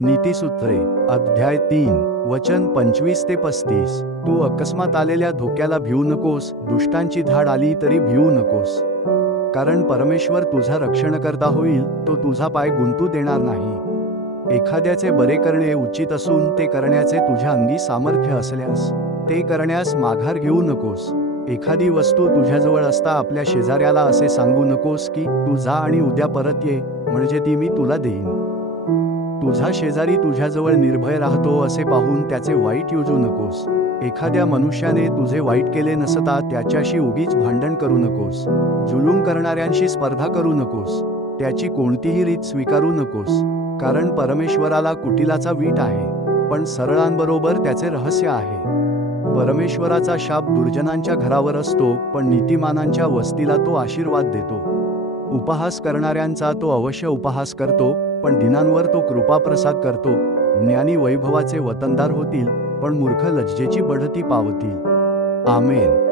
नीतिसूत्रे अध्याय 3 वचन 25 ते 35. तू अकस्मात आलेल्या धोक्याला भिवू नकोस, दुष्टांची धाड आली तरी भिवू नकोस. कारण परमेश्वर तुझा रक्षणकर्ता होईल, तो तुझा पाय गुंतू देणार नाही. एखाद्याचे बरे करणे उचित असून ते करण्याचे तुझ्या अंगी सामर्थ्य असल्यास ते करण्यास माघार घेऊ नकोस. एखादी वस्तू तुझ्याजवळ असता आपल्या शेजाऱ्याला असे सांगू नकोस की तू जा आणि उद्या परत ये, म्हणजे ती मी तुला देईन. तुझा शेजारी तुझ्याजवळ निर्भय राहतो असे पाहून त्याचे वाईट योजू नकोस. एखाद्या मनुष्याने तुझे वाईट केले नसता त्याच्याशी उगीच भांडण करू नकोस. जुलूम करणाऱ्यांशी स्पर्धा करू नकोस. त्याची कोणतीही रीत स्वीकारू नकोस. कारण परमेश्वराला कुटिलाचा वीट आहे, पण सरळांबरोबर त्याचे रहस्य आहे. परमेश्वराचा शाप दुर्जनांच्या घरावर असतो, पण नीतिमानांच्या वस्तीला तो आशीर्वाद देतो. उपहास करणाऱ्यांचा तो अवश्य उपहास करतो, पण दीनांवर तो कृपाप्रसाद करतो. ज्ञानी वैभवाचे वतनदार होतील, पण मूर्ख लज्जेची बढती पावतील. आमेन.